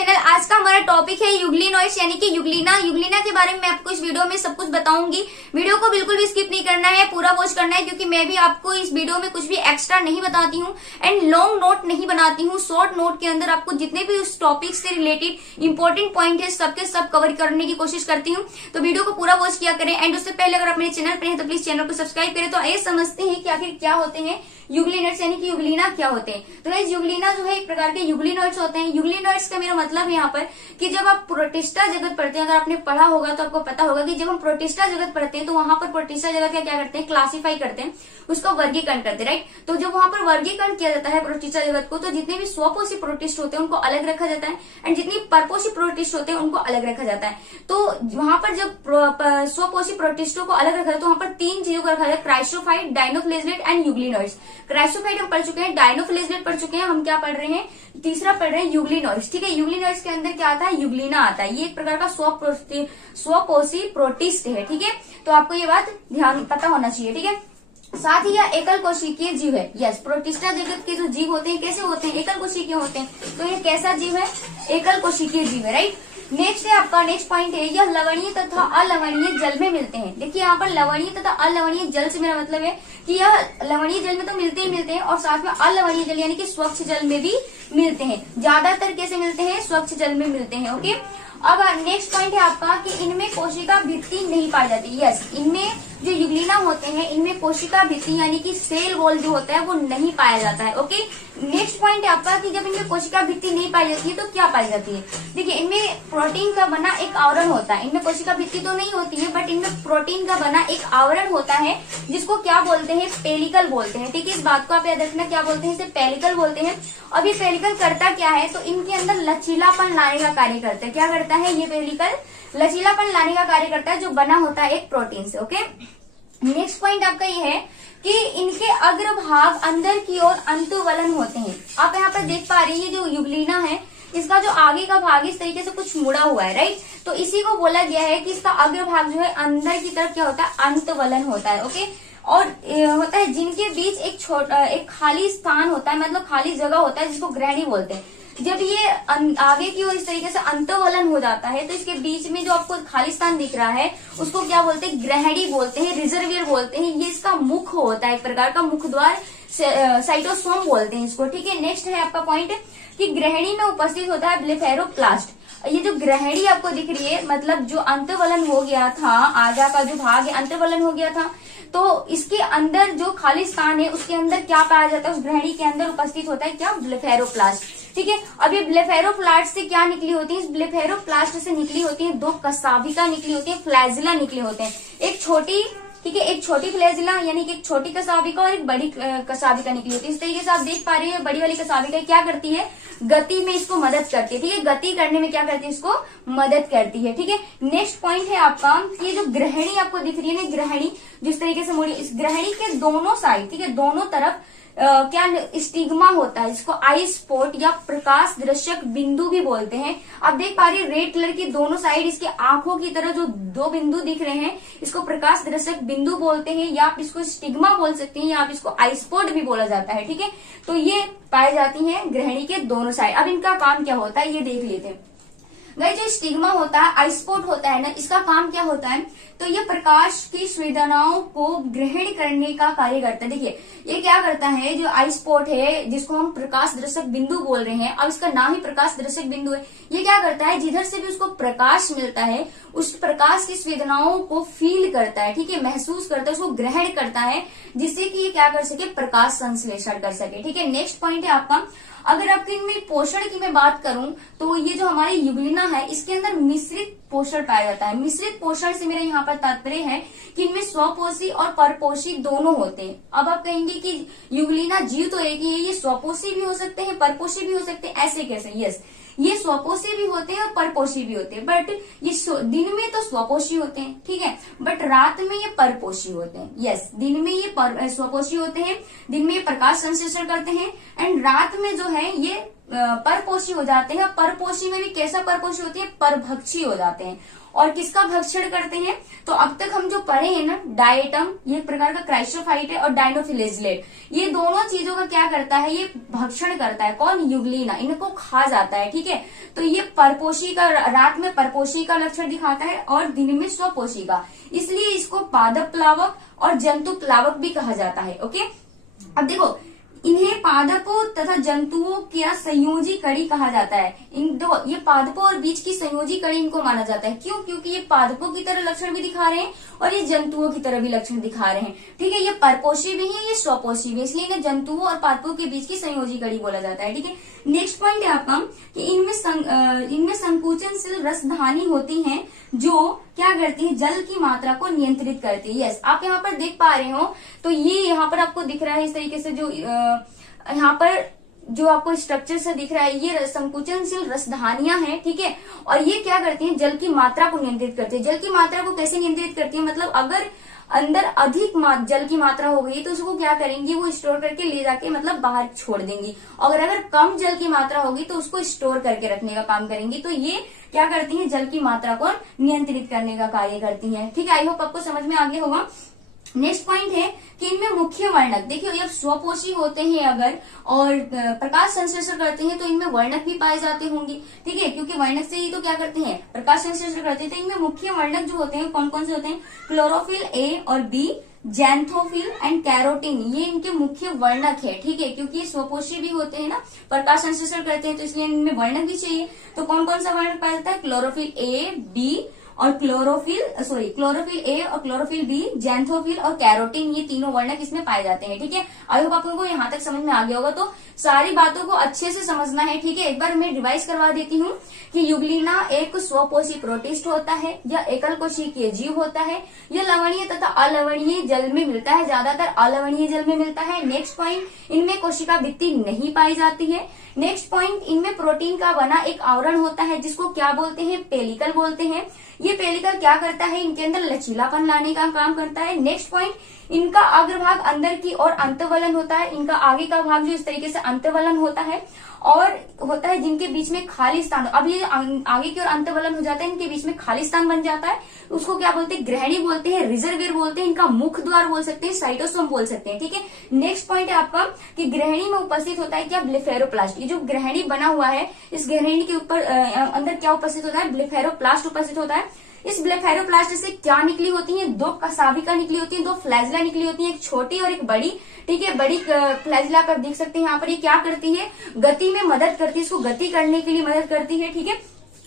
Channel. आज का हमारा टॉपिक है यूग्लिनोइड्स यानी कि यूग्लिना। यूग्लिना के बारे में मैं आपको इस वीडियो में सब कुछ बताऊंगी। वीडियो को बिल्कुल भी स्किप नहीं करना है, पूरा वॉच करना है, क्योंकि मैं भी आपको इस वीडियो में कुछ भी एक्स्ट्रा नहीं बताती हूँ एंड लॉन्ग नोट नहीं बनाती हूँ। शॉर्ट नोट के अंदर आपको जितने भी उस टॉपिक से रिलेटेड इंपॉर्टेंट पॉइंट है सबके सब कवर करने की कोशिश करती हूँ। तो वीडियो को पूरा वॉच किया करें। एंड उससे पहले अगर आप मेरे चैनल पर हैं तो प्लीज चैनल को सब्सक्राइब करें। तो आइए समझते हैं कि आखिर क्या होते हैं यूग्लिनोइड्स यानी कि यूग्लिना क्या होते हैं। तो गाइस यूग्लिना जो है एक प्रकार के यूग्लिनोइड्स होते हैं। यूग्लिनोइड्स का मेरा मतलब है यहाँ पर कि जब आप प्रोटिस्टा जगत पढ़ते हैं, अगर आपने पढ़ा होगा तो आपको पता होगा कि जब हम प्रोटिस्टा जगत पढ़ते हैं तो वहां पर प्रोटिस्टा जगत का क्या करते हैं, क्लासिफाई करते हैं, उसका वर्गीकरण करते हैं, राइट। तो जब वहां पर वर्गीकरण किया जाता है प्रोटिस्टा जगत को, तो जितने भी स्वपोषी प्रोटिस्ट होते हैं उनको अलग रखा जाता है एंड जितनी परपोषी प्रोटिस्ट होते हैं उनको अलग रखा जाता है। तो वहां पर जब स्वपोषी प्रोटिस्टों को अलग रखा जाता है तो वहां पर तीन चीजों को रखा जाता है, chrysophyte, dinoflagellate and euglenoids. Chrysophyte हम पढ़ चुके हैं, डायनोफ्लेजलेट पढ़ चुके हैं, हम क्या पढ़ रहे हैं, तीसरा पढ़ रहे हैं यूग्लिनोइड्स। ठीक है, यूग्लिनोइड्स के अंदर क्या आता है, यूग्लिना आता है। ये एक प्रकार का स्वपोषी प्रोटिस्ट है। ठीक है, तो आपको ये बात ध्यान पता होना चाहिए। ठीक है, साथ ही यह एकल कोशिकीय जीव है। यस, प्रोटिस्टा जगत के जो जीव होते हैं कैसे होते हैं, एकल कोशिकीय होते हैं। तो ये कैसा जीव है, एकल कोशिकीय जीव है, राइट। नेक्स्ट है आपका नेक्स्ट पॉइंट है, यह लवणीय तथा अलवणीय जल में मिलते हैं। देखिए यहाँ पर लवणीय तथा अलवणीय जल से मेरा मतलब है कि यह लवणीय जल में तो मिलते ही मिलते हैं और साथ में अलवणीय जल यानी कि स्वच्छ जल में भी मिलते हैं। ज्यादातर कैसे मिलते हैं, स्वच्छ जल में मिलते हैं। ओके, अब नेक्स्ट पॉइंट है आपका कि इनमें कोशिका भित्ति नहीं पाई जाती। यस, इनमें जो यूग्लिना होते हैं इनमें कोशिका भित्ति यानी कि सेल वॉल जो होता है वो नहीं पाया जाता है। ओके, नेक्स्ट पॉइंट है आपका कि जब इनमें कोशिका भित्ति नहीं पाई जाती है तो क्या पाई जाती है। देखिए, इनमें प्रोटीन का बना एक आवरण होता है। इनमें कोशिका भित्ति तो नहीं होती है बट इनमें प्रोटीन का बना एक आवरण होता है जिसको क्या बोलते हैं, पेलिकल बोलते हैं। ठीक है, इस बात को आप याद रखना, क्या बोलते हैं, इसे पेलिकल बोलते हैं। अब ये पेलिकल करता क्या है, तो इनके अंदर लचीलापन लाने का कार्य करता है। क्या करता है ये पेलिकल, लचीलापन लाने का कार्य करता है जो बना होता है एक प्रोटीन से। ओके, नेक्स्ट पॉइंट आपका ये है कि इनके अग्रभाग अंदर की ओर अंतुवलन होते हैं। आप यहाँ पर देख पा रही है जो यूग्लिना है इसका जो आगे का भाग इस तरीके से कुछ मुड़ा हुआ है, राइट। तो इसी को बोला गया है कि इसका अग्रभाग जो है अंदर की तरफ क्या होता है, अंतवलन होता है। ओके, और होता है जिनके बीच एक खाली स्थान होता है, मतलब खाली जगह होता है जिसको ग्रहणी बोलते हैं। जब ये आगे की ओर इस तरीके से अंतवलन हो जाता है तो इसके बीच में जो आपको खाली स्थान दिख रहा है उसको क्या बोलते हैं, ग्रहणी बोलते हैं, रिजर्वियर बोलते हैं। ये इसका मुख होता है, एक प्रकार का मुख द्वार, साइटोसोम बोलते हैं इसको। ठीक है, नेक्स्ट है आपका पॉइंट कि ग्रहणी में उपस्थित होता है ब्लेफेरोप्लास्ट। ये जो ग्रहणी आपको दिख रही है मतलब जो अंतवलन हो गया था, आगा का जो भाग है अंतवलन हो गया था, तो इसके अंदर जो खाली स्थान है उसके अंदर क्या पाया जाता है, उस ग्रहणी के अंदर उपस्थित होता है क्या, ब्लेफेरोप्लास्ट। ठीक है, अब ये ब्लेफेरोप्लास्ट से क्या निकली होती है, इस ब्लेफेरोप्लास्ट से निकली होती है दो कसाभिका निकली होती है, फ्लैजिला निकले होते हैं। एक छोटी, ठीक है, एक छोटी फ्लैजिला यानी कि एक छोटी कसाभिका और एक बड़ी कसाभिका निकली होती है। इस तरीके से आप देख पा रहे हैं बड़ी वाली कसाभिका क्या करती है, गति में इसको मदद करती है। ठीक है, गति करने में क्या करती है, इसको मदद करती है। ठीक है, नेक्स्ट पॉइंट है आपका ये जो ग्रहणी आपको दिख रही है ना, ग्रहणी जिस तरीके से मुड़ी, इस ग्रहणी के दोनों साइड, ठीक है, दोनों तरफ क्या स्टिग्मा होता है जिसको आई स्पॉट या प्रकाश दृश्यक बिंदु भी बोलते हैं। आप देख पा रहे हैं रेड कलर की दोनों साइड इसके आंखों की तरह जो दो बिंदु दिख रहे हैं इसको प्रकाश दृश्यक बिंदु बोलते हैं, या आप इसको स्टिग्मा बोल सकते हैं, या आप इसको आई स्पॉट भी बोला जाता है। ठीक है, तो ये पाई जाती हैं ग्रहणी के दोनों साइड। अब इनका काम क्या होता है ये देख लेते हैं। भाई जो स्टिग्मा होता है, आईस्पॉट होता है ना, इसका काम क्या होता है, तो ये प्रकाश की संवेदनाओं को ग्रहण करने का कार्य करता है। देखिए ये क्या करता है, जो आईस्पॉट है जिसको हम प्रकाश दर्शक बिंदु बोल रहे हैं, अब इसका नाम ही प्रकाश दर्शक बिंदु है। ये क्या करता है, जिधर से भी उसको प्रकाश मिलता है उस प्रकाश की संवेदनाओं को फील करता है, ठीक है, महसूस करता है, उसको ग्रहण करता है, जिससे कि ये क्या कर सके, प्रकाश संश्लेषण कर सके। ठीक है, नेक्स्ट पॉइंट है आपका, अगर आपके इनमें पोषण की मैं बात करूं तो ये जो हमारी यूग्लिना है इसके अंदर मिश्रित पोषण पाया जाता है। मिश्रित पोषण से मेरा यहाँ पर तात्पर्य है कि इनमें स्वपोषी और परपोषी दोनों होते हैं। अब आप कहेंगे कि यूग्लिना जीव तो एक ही है, ये स्वपोषी भी हो सकते हैं, परपोषी भी हो सकते हैं, ऐसे कैसे। यस, ये स्वपोषी भी होते हैं और परपोषी भी होते हैं, बट ये दिन में तो स्वपोषी होते हैं, ठीक है, बट रात में ये परपोषी होते हैं। यस, दिन में ये स्वपोषी होते हैं, दिन में ये प्रकाश संश्लेषण करते हैं एंड रात में जो है ये परपोषी हो जाते हैं। परपोषी में भी कैसा परपोषी होती है, परभक्षी हो जाते हैं। और किसका भक्षण करते हैं, तो अब तक हम जो पढ़े हैं ना, डायटम ये एक प्रकार का क्राइस्टोफाइट है, और डायनोफिलेजिलेट ये दोनों चीजों का क्या करता है, ये भक्षण करता है। कौन, यूग्लिना, इनको खा जाता है। ठीक है, तो ये परपोषी का, रात में परपोषी का लक्षण दिखाता है और दिन में स्वपोषी का, इसलिए इसको पादप प्लावक और जंतु प्लावक भी कहा जाता है। ओके, अब देखो इन्हें पादपों तथा जंतुओं की संयोजी कड़ी कहा जाता है। इन दो, ये पादपों और बीज की संयोजी कड़ी इनको माना जाता है। क्यों, क्योंकि ये पादपों की तरह लक्षण भी दिखा रहे हैं और ये जंतुओं की तरह भी लक्षण दिखा रहे हैं। ठीक है, ये परपोषी भी है, ये स्वपोषी भी, इसलिए इन्हें जंतुओं और पादपों के बीच की संयोजी कड़ी बोला जाता है। ठीक है, नेक्स्ट पॉइंट है आपका कि इनमें संकुचनशील रसधानी होती हैं जो क्या करती है, जल की मात्रा को नियंत्रित करती है। यस, आप यहाँ पर देख पा रहे हो, तो ये यहाँ पर आपको दिख रहा है इस तरीके से, जो यहाँ पर जो आपको स्ट्रक्चर से दिख रहा है, ये संकुचनशील रसधानियां हैं। ठीक है, और ये क्या करती हैं, जल की मात्रा को नियंत्रित करती है। जल की मात्रा को कैसे नियंत्रित करती है, मतलब अगर अंदर अधिक जल की मात्रा हो गई तो उसको क्या करेंगी, वो स्टोर करके ले जाके मतलब बाहर छोड़ देंगी। और अगर कम जल की मात्रा होगी तो उसको स्टोर करके रखने का काम करेंगी। तो ये क्या करती हैं, जल की मात्रा को नियंत्रित करने का कार्य करती हैं। ठीक है, आई होप आपको समझ में आ गया होगा। नेक्स्ट पॉइंट है कि इनमें मुख्य वर्णक, देखिए जब स्वपोषी होते हैं अगर और प्रकाश संश्लेषण करते हैं तो इनमें वर्णक भी पाए जाते होंगे। ठीक है, क्योंकि वर्णक से ही तो क्या करते हैं, प्रकाश संश्लेषण करते हैं। तो इनमें मुख्य वर्णक जो होते हैं कौन कौन से होते हैं, क्लोरोफिल ए और बी, जैंथोफिल एंड कैरोटीन, ये इनके मुख्य वर्णक है। ठीक है, क्योंकि ये स्वपोषी भी होते हैं ना, प्रकाश संश्लेषण करते हैं, तो इसलिए इनमें वर्णक भी चाहिए। तो कौन कौन सा वर्णक पाया जाता है, क्लोरोफिल ए, बी और क्लोरोफिल ए और क्लोरोफिल बी, जैंथोफिल और कैरोटीन, ये तीनों वर्णक इसमें पाए जाते हैं। ठीक है, आई होप आप लोगों को यहाँ तक समझ में आ गया होगा। तो सारी बातों को अच्छे से समझना है। ठीक है, एक बार मैं रिवाइज करवा देती हूँ कि यूग्लिना एक स्वपोषी प्रोटिस्ट होता है, या एकल कोशिकीय जीव होता है, यह लवणीय तथा अलवणीय जल में मिलता है, ज्यादातर अलवणीय जल में मिलता है। नेक्स्ट पॉइंट, इनमें कोशिका भित्ति नहीं पाई जाती है। नेक्स्ट पॉइंट, इनमें प्रोटीन का बना एक आवरण होता है जिसको क्या बोलते हैं, पेलिकल बोलते हैं। ये पेलिकल क्या करता है, इनके अंदर लचीलापन लाने का काम करता है। नेक्स्ट पॉइंट, इनका अग्रभाग अंदर की ओर अंतर्वलन होता है, इनका आगे का भाग जो इस तरीके से अंतर्वलन होता है, और होता है जिनके बीच में खाली स्थान, अब ये आगे की ओर अंतर्वलन हो जाता है, इनके बीच में खाली स्थान बन जाता है, उसको क्या बोलते हैं, ग्रहणी बोलते हैं, रिजर्वियर बोलते हैं, इनका मुख द्वार बोल सकते हैं, साइटोसोम बोल सकते हैं। ठीक है, नेक्स्ट पॉइंट है आपका कि ग्रहणी में उपस्थित होता है क्या, ब्लेफेरोप्लास्ट। ये जो ग्रहणी बना हुआ है, इस ग्रहणी के ऊपर अंदर क्या उपस्थित होता है, ब्लेफेरोप्लास्ट उपस्थित होता है। इस ब्लेफेरोप्लास्ट से क्या निकली होती है, दो कसाविका निकली होती है, दो फ्लैजिला निकली होती है, एक छोटी और एक बड़ी। ठीक है, बड़ी फ्लैजिला आप देख सकते हैं यहाँ पर, ये क्या करती है, गति में मदद करती है, इसको गति करने के लिए मदद करती है। ठीक है,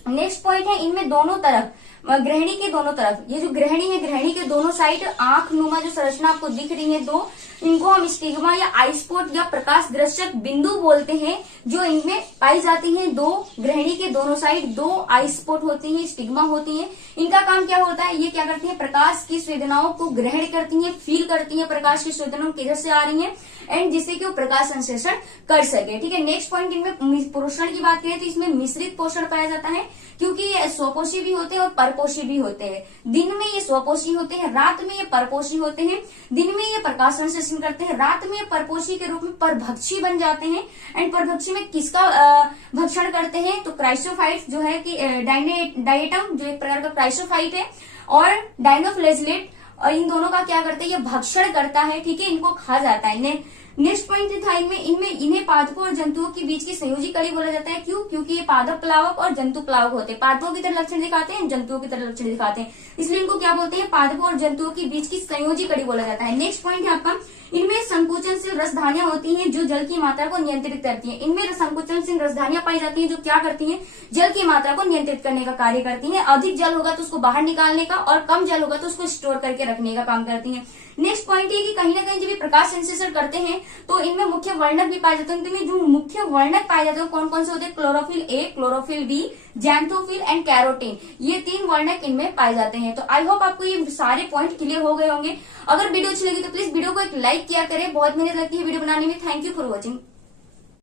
नेक्स्ट पॉइंट है, इनमें दोनों तरफ, ग्रहणी के दोनों तरफ, ये जो ग्रहणी है, ग्रहणी के दोनों साइड आंख नुमा जो संरचना आपको दिख रही है दो, इनको हम स्टिग्मा या आईस्पॉट या प्रकाश दर्शक बिंदु बोलते हैं, जो इनमें पाई जाती हैं। दो ग्रहणी के दोनों साइड दो आईस्पॉट होती हैं, स्टिग्मा होती हैं। इनका काम क्या होता है, ये क्या करती हैं, प्रकाश की संवेदनाओं को ग्रहण करती हैं, फील करती हैं प्रकाश की संवेदनाओं किधर से आ रही हैं, एंड जिससे कि वो प्रकाश संश्लेषण कर सके। ठीक है, नेक्स्ट पॉइंट, इनमें पोषण की बात करें तो इसमें मिश्रित पोषण पाया जाता है, क्योंकि ये स्वपोषी भी होते हैं और परपोषी भी होते हैं। दिन में ये स्वपोषी होते हैं, रात में ये परपोषी होते हैं। दिन में ये प्रकाश संश्लेषण करते हैं, रात में ये परपोषी के रूप में परभक्षी बन जाते हैं। एंड परभक्षी में किसका भक्षण करते हैं, तो क्राइस्टोफाइट्स जो है कि डायटम जो एक प्रकार का क्राइस्टोफाइट है, और डायनोफ्लेजिलेट, और इन दोनों का क्या करते हैं, ये भक्षण करता है। ठीक है, इनको खा जाता है। नेक्स्ट पॉइंट था इन्हें पादपों और जंतुओं के बीच की संयोजी कड़ी बोला जाता है। क्यों, क्योंकि ये पादप प्लावक और जंतु प्लावक होते हैं, पादपों की तरह लक्षण दिखाते हैं, जंतुओं की तरह लक्षण दिखाते हैं, इसलिए इनको क्या बोलते हैं, पादपों और जंतुओं के बीच की संयोजी कड़ी बोला जाता है। नेक्स्ट पॉइंट है आपका, इनमें संकुचनशील रसधानियां होती हैं जो जल की मात्रा को नियंत्रित करती हैं। इनमें संकुचनशील रसधानियां पाई जाती हैं जो क्या करती हैं, जल की मात्रा को नियंत्रित करने का कार्य करती हैं। अधिक जल होगा तो उसको बाहर निकालने का, और कम जल होगा तो उसको स्टोर करके रखने का काम करती हैं। नेक्स्ट पॉइंट है कि कहीं ना कहीं जब ये प्रकाश संश्लेषण करते हैं तो इनमें मुख्य वर्णक भी पाए जाते हैं। इनमें जो मुख्य वर्णक पाए जाते हैं कौन कौन से होते हैं, chlorophyll a, chlorophyll b, xanthophyll and carotene, ये तीन वर्णक इनमें पाए जाते हैं। तो आई होप आपको ये सारे पॉइंट क्लियर हो गए होंगे। अगर वीडियो अच्छी लगी तो प्लीज वीडियो को एक लाइक किया करें, बहुत मेहनत लगती है वीडियो बनाने में। Thank you for watching.